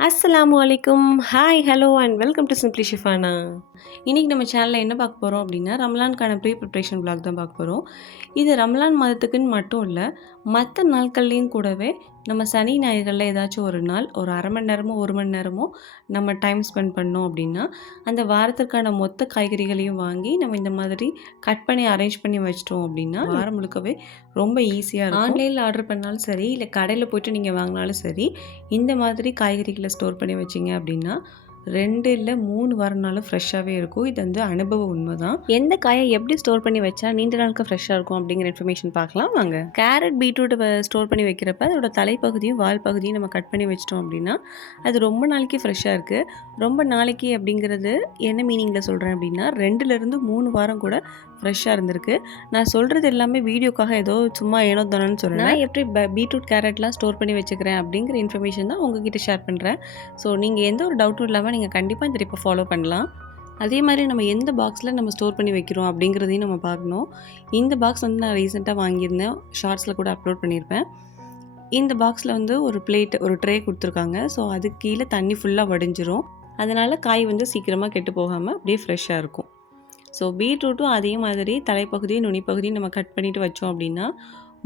அஸ்ஸலாமு அலைக்கும் hi hello and welcome to simply Shifana இன்றைக்கி நம்ம சேனலில் என்ன பார்க்க போகிறோம் அப்படின்னா ரம்லான்கான ப்ரீ ப்ரிப்ரேஷன் பிளாக் தான் பார்க்க போகிறோம் இது ரம்லான் மாதத்துக்குன்னு மட்டும் இல்லை மற்ற நாட்கள்லேயும் கூடவே நம்ம சனி ஞாயிறுகளில் ஏதாச்சும் ஒரு நாள் ஒரு அரை மணி நேரமோ ஒரு மணி நேரமோ நம்ம டைம் ஸ்பெண்ட் பண்ணோம் அப்படின்னா அந்த வாரத்திற்கான மொத்த காய்கறிகளையும் வாங்கி நம்ம இந்த மாதிரி கட் பண்ணி அரேஞ்ச் பண்ணி வச்சிட்டோம் அப்படின்னா வாரம் முழுக்கவே ரொம்ப ஈஸியாக இருக்கும். ஆன்லைனில் ஆர்டர் பண்ணாலும் சரி இல்லை கடையில் போயிட்டு நீங்கள் வாங்கினாலும் சரி இந்த மாதிரி காய்கறிகளை ஸ்டோர் பண்ணி வச்சிங்க அப்படின்னா ரெண்டு இல்லை மூணு வாரம்னாலும் ஃப்ரெஷ்ஷாகவே இருக்கும். இது வந்து அனுபவ உண்மை தான் எந்த காயை எப்படி ஸ்டோர் பண்ணி வச்சா நீண்ட நாளுக்கு ஃப்ரெஷ்ஷாக இருக்கும் அப்படிங்கிற இன்ஃபர்மேஷன் பார்க்கலாம். வாங்க. கேரட் பீட்ரூட் ஸ்டோர் பண்ணி வைக்கிறப்ப அதோட தலைப்பகுதியும் வால் பகுதியும் நம்ம கட் பண்ணி வச்சிட்டோம் அப்படின்னா அது ரொம்ப நாளைக்கு ஃப்ரெஷ்ஷாக இருக்குது ரொம்ப நாளைக்கு அப்படிங்கிறது என்ன மீனிங்கில் சொல்கிறேன் அப்படின்னா ரெண்டுலேருந்து மூணு வாரம் கூட ஃப்ரெஷ்ஷாக இருந்திருக்கு. நான் சொல்கிறது எல்லாமே வீடியோக்காக ஏதோ சும்மா ஏனோ தானோன்னு சொல்கிறேன் நான் எப்படி பீட்ரூட் கேரட்லாம் ஸ்டோர் பண்ணி வச்சுக்கிறேன் அப்படிங்கிற இன்ஃபர்மேஷன் தான் உங்ககிட்ட ஷேர் பண்ணுறேன் ஸோ நீங்கள் எந்த ஒரு டவுட்டும் இல்லாமல் நீங்கள் கண்டிப்பாக இந்த டிப்பை ஃபாலோ பண்ணலாம். அதே மாதிரி நம்ம எந்த பாக்ஸில் நம்ம ஸ்டோர் பண்ணி வைக்கிறோம் அப்படிங்கிறதையும் நம்ம பார்க்கணும். இந்த பாக்ஸ் வந்து நான் ரீசெண்டாக வாங்கியிருந்தேன். ஷார்ட்ஸில் கூட அப்லோட் பண்ணியிருப்பேன். இந்த பாக்ஸில் வந்து ஒரு பிளேட் ஒரு ட்ரே கொடுத்துருக்காங்க. ஸோ அதுக்கு கீழே தண்ணி ஃபுல்லாக வடிஞ்சிரும். அதனால் காய் வந்து சீக்கிரமாக கெட்டு போகாமல் அப்படியே ஃப்ரெஷ்ஷாக இருக்கும். ஸோ பீட்ரூட்டும் அதே மாதிரி தலைப்பகுதியும் நுனிப்பகுதியும் நம்ம கட் பண்ணிவிட்டு வச்சோம் அப்படின்னா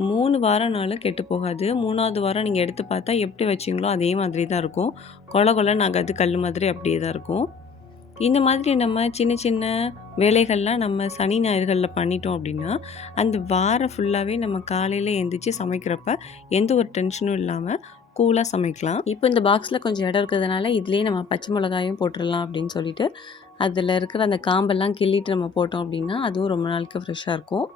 மூணு வாரம்னாலும் கெட்டு போகாது. மூணாவது வாரம் நீங்கள் எடுத்து பார்த்தா எப்படி வச்சிங்களோ அதே மாதிரி தான் இருக்கும். கொல நாங்கள் அது கல் மாதிரி அப்படியே தான் இருக்கும். இந்த மாதிரி நம்ம சின்ன சின்ன வேலைகள்லாம் நம்ம சனி ஞாயிறுகளில் பண்ணிட்டோம் அப்படின்னா அந்த வாரம் ஃபுல்லாகவே நம்ம காலையில் எழுந்திரிச்சு சமைக்கிறப்ப எந்த ஒரு டென்ஷனும் இல்லாமல் கூலாக சமைக்கலாம். இப்போ இந்த பாக்ஸில் கொஞ்சம் இடம் இருக்கிறதுனால இதுலேயே நம்ம பச்சை மிளகாயும் போட்டுடலாம் அப்படின்னு சொல்லிட்டு அதில் இருக்கிற அந்த காம்பெல்லாம் கிள்ளிட்டு நம்ம போட்டோம் அப்படின்னா அதுவும் ரொம்ப நாளுக்கு ஃப்ரெஷ்ஷாக இருக்கும்.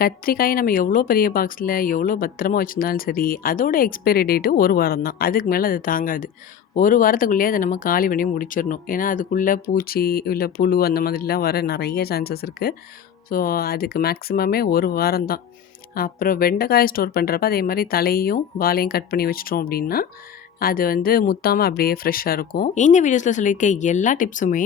கத்திரிக்காயை நம்ம எவ்வளோ பெரிய பாக்ஸில் எவ்வளோ பத்திரமா வச்சுருந்தாலும் சரி அதோட எக்ஸ்பைரி டேட்டு ஒரு வாரம் தான் அதுக்கு மேலே அது தாங்காது. ஒரு வாரத்துக்குள்ளேயே அதை நம்ம காலி பண்ணி முடிச்சிடணும். ஏன்னா அதுக்குள்ளே பூச்சி இல்லை புழு அந்த மாதிரிலாம் வர நிறைய சான்சஸ் இருக்குது ஸோ அதுக்கு மேக்ஸிமமே ஒரு வாரம் தான் அப்புறம் வெண்டைக்காயை ஸ்டோர் பண்ணுறப்ப அதே மாதிரி தலையும் வாலையும் கட் பண்ணி வச்சிட்டோம் அப்படின்னா அது வந்து முத்தாமல் அப்படியே ஃப்ரெஷ்ஷாக இருக்கும். இந்த வீடியோஸில் சொல்லியிருக்க எல்லா டிப்ஸுமே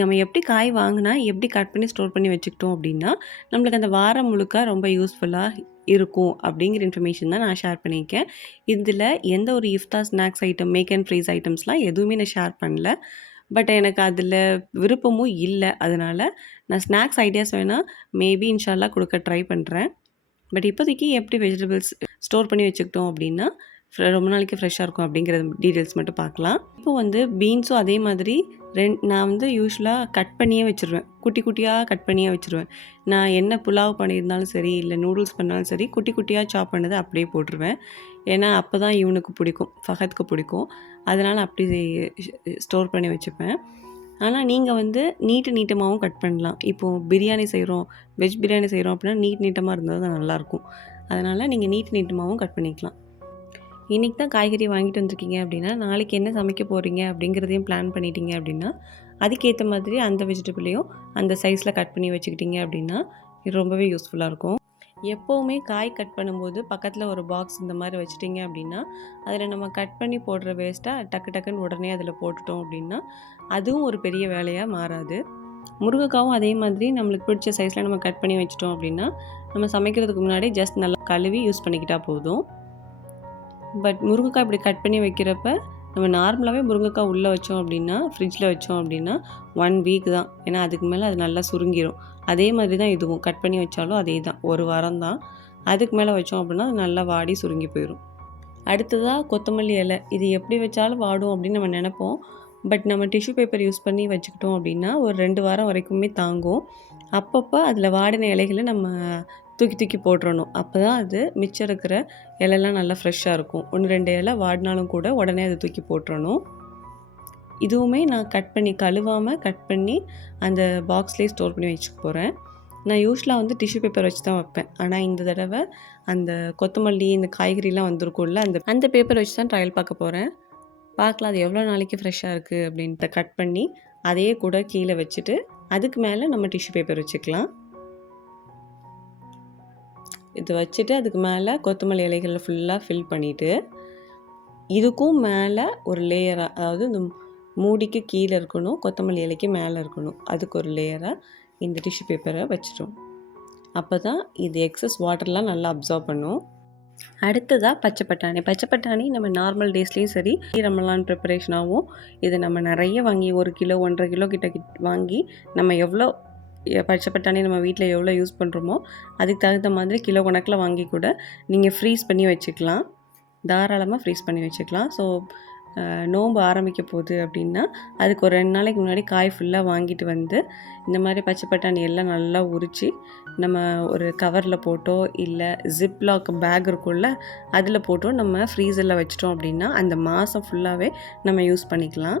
நம்ம எப்படி காய் வாங்கினா எப்படி கட் பண்ணி ஸ்டோர் பண்ணி வச்சுக்கிட்டோம் அப்படின்னா நம்மளுக்கு அந்த வாரம் முழுக்க ரொம்ப யூஸ்ஃபுல்லாக இருக்கும் அப்படிங்கிற இன்ஃபர்மேஷன் தான் நான் ஷேர் பண்ணியிருக்கேன். இதில் எந்த ஒரு இஃப்தா snacks item make and freeze ஐட்டம்ஸ்லாம் எதுவுமே நான் ஷேர் பண்ணல. பட் எனக்கு அதில் விருப்பமும் இல்லை. அதனால் நான் ஸ்நாக்ஸ் ஐடியாஸ் வேணால் மேபி இன்ஷால்லா கொடுக்க ட்ரை பண்ணுறேன் பட் இப்போதைக்கு எப்படி வெஜிடபிள்ஸ் ஸ்டோர் பண்ணி வச்சுக்கிட்டோம் அப்படின்னா ரொம்ப நாளைக்கு ஃப்ரெஷ்ஷாக இருக்கும் அப்படிங்கிற டீட்டெயில்ஸ் மட்டும் பார்க்கலாம். இப்போ வந்து பீன்ஸும் அதே மாதிரி ரெண் நான் வந்து யூஸ்வலாக கட் பண்ணியே வச்சுருவேன். குட்டி குட்டியாக கட் பண்ணியே வச்சுருவேன். நான் என்ன புலாவ் பண்ணியிருந்தாலும் சரி இல்லை நூடுல்ஸ் பண்ணாலும் சரி குட்டி குட்டியாக சாப் பண்ணதை அப்படியே போட்டுருவேன். ஏன்னா அப்போ தான் இவனுக்கு பிடிக்கும் ஃபஹத்க்கு பிடிக்கும். அதனால் அப்படி ஸ்டோர் பண்ணி வச்சுப்பேன். ஆனால் நீங்கள் வந்து நீட்டு நீட்டமாகவும் கட் பண்ணலாம். இப்போது பிரியாணி செய்கிறோம் வெஜ் பிரியாணி செய்கிறோம் அப்படின்னா நீட் நீட்டமாக இருந்தால் தான் நல்லாயிருக்கும் அதனால் நீங்கள் நீட் நீட்டமாகவும் கட் பண்ணிக்கலாம். இன்றைக்கி தான் காய்கறி வாங்கிட்டு வந்திருக்கீங்க அப்படின்னா நாளைக்கு என்ன சமைக்க போகிறீங்க அப்படிங்கிறதையும் பிளான் பண்ணிட்டீங்க அப்படின்னா அதுக்கேற்ற மாதிரி அந்த வெஜிடபிளையும் அந்த சைஸில் கட் பண்ணி வச்சுக்கிட்டீங்க அப்படின்னா இது ரொம்பவே யூஸ்ஃபுல்லாக இருக்கும். எப்போவுமே காய் கட் பண்ணும்போது பக்கத்தில் ஒரு பாக்ஸ் இந்த மாதிரி வச்சுட்டிங்க அப்படின்னா அதில் நம்ம கட் பண்ணி போடுற வேஸ்ட்டாக டக்கு டக்குன்னு உடனே அதில் போட்டுட்டோம் அப்படின்னா அதுவும் ஒரு பெரிய வேலையாக மாறாது. முருங்கைக்காவும் அதே மாதிரி நம்மளுக்கு பிடிச்ச சைஸில் நம்ம கட் பண்ணி வச்சிட்டோம் அப்படின்னா நம்ம சமைக்கிறதுக்கு முன்னாடி ஜஸ்ட் நல்லா கழுவி யூஸ் பண்ணிக்கிட்டால் போதும். பட் முருங்கைக்காய் இப்படி கட் பண்ணி வைக்கிறப்ப நம்ம நார்மலாகவே முருங்கைக்காய் உள்ளே வச்சோம் அப்படின்னா ஃப்ரிட்ஜில் வச்சோம் அப்படின்னா ஒன் வீக் தான். ஏன்னா அதுக்கு மேலே அது நல்லா சுருங்கிடும் அதே மாதிரி தான் இதுவும். கட் பண்ணி வச்சாலும் அதே தான். ஒரு வாரம் தான். அதுக்கு மேலே வச்சோம் அப்படின்னா அது நல்லா வாடி சுருங்கி போயிடும் அடுத்ததாக கொத்தமல்லி இலை. இது எப்படி வச்சாலும் வாடும் அப்படின்னு நம்ம நினப்போம். பட் நம்ம டிஷ்யூ பேப்பர் யூஸ் பண்ணி வச்சுக்கிட்டோம் அப்படின்னா ஒரு ரெண்டு வாரம் வரைக்குமே தாங்கும். அப்பப்போ அதில் வாடின இலைகளை நம்ம தூக்கி தூக்கி போட்டுறணும். அப்போ தான் அது மிச்சம் இருக்கிற இலையெல்லாம் நல்லா ஃப்ரெஷ்ஷாக இருக்கும். ஒன்று ரெண்டு இலை வாடினாலும் கூட உடனே அதை தூக்கி போட்டுறணும். இதுவுமே நான் கட் பண்ணி கழுவாமல் கட் பண்ணி அந்த பாக்ஸ்லேயே ஸ்டோர் பண்ணி வச்சுக்க போகிறேன் நான் யூஸ்வலாக வந்து டிஷ்யூ பேப்பர் வச்சு தான் வைப்பேன். ஆனால் இந்த தடவை அந்த கொத்தமல்லி இந்த காய்கறிலாம் வந்திருக்கும்ல அந்த அந்த பேப்பர் வச்சு தான் ட்ரையல் பார்க்க போகிறேன் பார்க்கலாம் அது எவ்வளோ நாளைக்கு ஃப்ரெஷ்ஷாக இருக்குது அப்படின்ட்டு கட் பண்ணி அதையே கூட கீழே வச்சுட்டு அதுக்கு மேலே நம்ம டிஷ்யூ பேப்பர் வச்சுக்கலாம். இது வச்சுட்டு அதுக்கு மேலே கொத்தமல்லி இலைகளை ஃபுல்லாக ஃபில் பண்ணிவிட்டு இதுக்கும் மேலே ஒரு லேயராக அதாவது இந்த மூடிக்கு கீழே இருக்கணும் கொத்தமல்லி இலைக்கு மேலே இருக்கணும். அதுக்கு ஒரு லேயராக இந்த டிஷ்யூ பேப்பரை வச்சிடும் அப்போ தான் இது எக்ஸஸ் வாட்டர்லாம் நல்லா அப்சர்வ் பண்ணும். அடுத்ததாக பச்சை பட்டாணி. பச்சை பட்டாணி நம்ம நார்மல் டேஸ்லேயும் சரி ரமலான் ப்ரிப்பரேஷனாகவும் இதை நம்ம நிறைய வாங்கி ஒரு கிலோ ஒன்றரை கிலோ கிட்ட கிட் வாங்கி நம்ம எவ்வளோ பச்சை பட்டாணி நம்ம வீட்டில் எவ்வளோ யூஸ் பண்ணுறோமோ அதுக்கு தகுந்த மாதிரி கிலோ கணக்கில் வாங்கி கூட நீங்கள் ஃப்ரீஸ் பண்ணி வச்சுக்கலாம். தாராளமாக ஃப்ரீஸ் பண்ணி வச்சுக்கலாம். ஸோ நோன்பு ஆரம்பிக்க போகுது அப்படின்னா அதுக்கு ஒரு ரெண்டு நாளைக்கு முன்னாடி காய் ஃபுல்லாக வாங்கிட்டு வந்து இந்த மாதிரி பச்சை பட்டாணி எல்லாம் நல்லா உரித்து நம்ம ஒரு கவரில் போட்டோ இல்லை ஜிப்லாக் பேக் இருக்கும்ல அதில் போட்டோ நம்ம ஃப்ரீசரில் வச்சிட்டோம் அப்படின்னா அந்த மாதம் ஃபுல்லாகவே நம்ம யூஸ் பண்ணிக்கலாம்.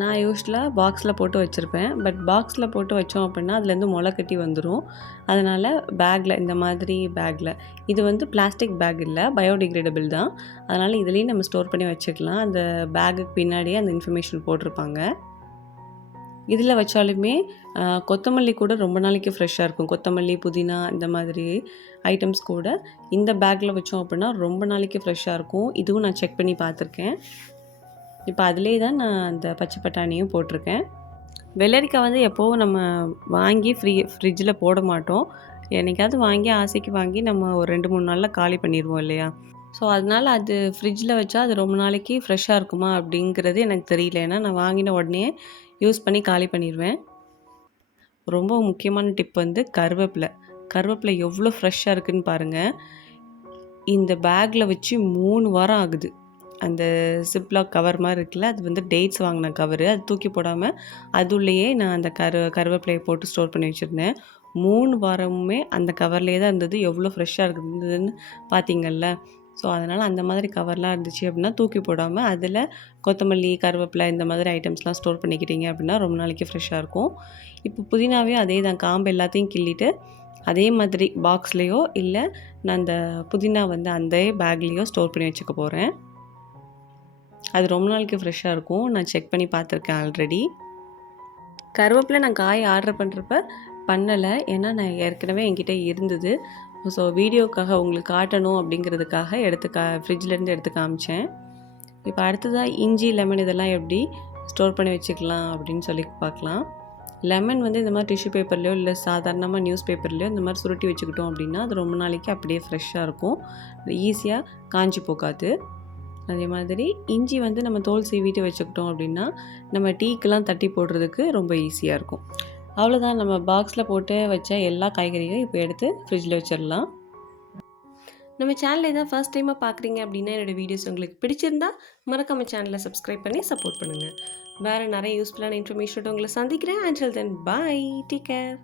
நான் யூஸ்வலாக பாக்ஸில் போட்டு வச்சுருப்பேன். பட் பாக்ஸில் போட்டு வச்சோம் அப்படின்னா அதுலேருந்து முளை கட்டி வந்துடும் அதனால் பேக்கில் இந்த மாதிரி பேக்கில் இது வந்து பிளாஸ்டிக் பேக் இல்லை பயோடிகிரேடபிள் தான். அதனால் இதுலேயும் நம்ம ஸ்டோர் பண்ணி வச்சுக்கலாம். அந்த பேக்குக்கு பின்னாடியே அந்த இன்ஃபர்மேஷன் போட்டிருப்பாங்க. இதில் வச்சாலுமே கொத்தமல்லி கூட ரொம்ப நாளைக்கு ஃப்ரெஷ்ஷாக இருக்கும். கொத்தமல்லி புதினா இந்த மாதிரி ஐட்டம்ஸ் கூட இந்த பேக்கில் வச்சோம் அப்படின்னா ரொம்ப நாளைக்கு ஃப்ரெஷ்ஷாக இருக்கும். இதுவும் நான் செக் பண்ணி பார்த்துருக்கேன். இப்போ அதிலே தான் நான் அந்த பச்சை பட்டாணியும் போட்டிருக்கேன். வெள்ளரிக்காய் வந்து எப்போவும் நம்ம வாங்கி ஃப்ரீ ஃப்ரிட்ஜில் போட மாட்டோம். என்னைக்காவது வாங்கி ஆசைக்கு வாங்கி நம்ம ஒரு ரெண்டு மூணு நாளில் காலி பண்ணிடுவோம் இல்லையா? ஸோ அதனால் அது ஃப்ரிட்ஜில் வச்சா அது ரொம்ப நாளைக்கு ஃப்ரெஷ்ஷாக இருக்குமா அப்படிங்கிறது எனக்கு தெரியல. ஏன்னா நான் வாங்கின உடனே யூஸ் பண்ணி காலி பண்ணிடுவேன் ரொம்ப முக்கியமான டிப் வந்து கருவேப்பிலை. கருவேப்பிலை எவ்வளோ ஃப்ரெஷ்ஷாக இருக்குன்னு பாருங்கள் இந்த பேக்கில் வச்சு மூணு வாரம் ஆகுது. அந்த சிப்லாக் கவர் மாதிரி இருக்குல்ல அது வந்து டேட்ஸ் வாங்கின கவரு அது தூக்கி போடாமல் அதுலேயே நான் அந்த கரு கருவேப்பிலையை போட்டு ஸ்டோர் பண்ணி வச்சுருந்தேன். மூணு வாரமுமே அந்த கவர்லேயே தான் இருந்தது. எவ்வளோ ஃப்ரெஷ்ஷாக இருந்ததுன்னு பார்த்தீங்கல்ல ஸோ அதனால் அந்த மாதிரி கவர்லாம் இருந்துச்சு அப்படின்னா தூக்கி போடாமல் அதில் கொத்தமல்லி கருவேப்பிலை இந்த மாதிரி ஐட்டம்ஸ்லாம் ஸ்டோர் பண்ணிக்கிட்டீங்க அப்படின்னா ரொம்ப நாளைக்கு ஃப்ரெஷ்ஷாக இருக்கும். இப்போ புதினாவே அதே தான். காம்பு எல்லாத்தையும் கிள்ளிட்டு அதே மாதிரி பாக்ஸ்லேயோ இல்லை நான் அந்த புதினா வந்து அந்த பேக்லேயோ ஸ்டோர் பண்ணி வச்சுக்க போகிறேன் அது ரொம்ப நாளைக்கு ஃப்ரெஷ்ஷாக இருக்கும். நான் செக் பண்ணி பார்த்துருக்கேன் ஆல்ரெடி கருவேப்பிலை நான் காய் ஆர்டர் பண்ணுறப்ப பண்ணலை. ஏன்னா நான் ஏற்கனவே என்கிட்ட இருந்தது. ஸோ வீடியோக்காக உங்களுக்கு காட்டணும் அப்படிங்கிறதுக்காக எடுத்து கா ஃப்ரிட்ஜ்லேருந்து எடுத்து காமிச்சேன். இப்போ அடுத்ததாக இஞ்சி லெமன் இதெல்லாம் எப்படி ஸ்டோர் பண்ணி வச்சுக்கலாம் அப்படின்னு சொல்லி பார்க்கலாம். லெமன் வந்து இந்த மாதிரி டிஷ்யூ பேப்பர்லையோ இல்லை சாதாரணமாக நியூஸ் பேப்பர்லையோ இந்த மாதிரி சுருட்டி வச்சுக்கிட்டோம் அப்படின்னா அது ரொம்ப நாளைக்கு அப்படியே ஃப்ரெஷ்ஷாக இருக்கும். ஈஸியாக காஞ்சி போகாது. அதே மாதிரி இஞ்சி வந்து நம்ம தோல் சீவிட்டு வச்சுக்கிட்டோம் அப்படின்னா நம்ம டீக்கெலாம் தட்டி போடுறதுக்கு ரொம்ப ஈஸியாக இருக்கும். அவ்வளோதான் நம்ம பாக்ஸில் போட்டு வச்ச எல்லா காய்கறியும் இப்போ எடுத்து ஃப்ரிட்ஜில் வச்சிடலாம். நம்ம சேனலை தான் ஃபர்ஸ்ட் டைமாக பார்க்குறீங்க அப்படின்னா என்னோடய வீடியோஸ் உங்களுக்கு பிடிச்சிருந்தா மறக்காம சேனலை சப்ஸ்கிரைப் பண்ணி சப்போர்ட் பண்ணுங்கள் வேறு நிறைய யூஸ்ஃபுல்லான இன்ஃபர்மேஷன் உங்களை சந்திக்கிறேன். ஆன்சல் தென் பாய் டேக் கேர்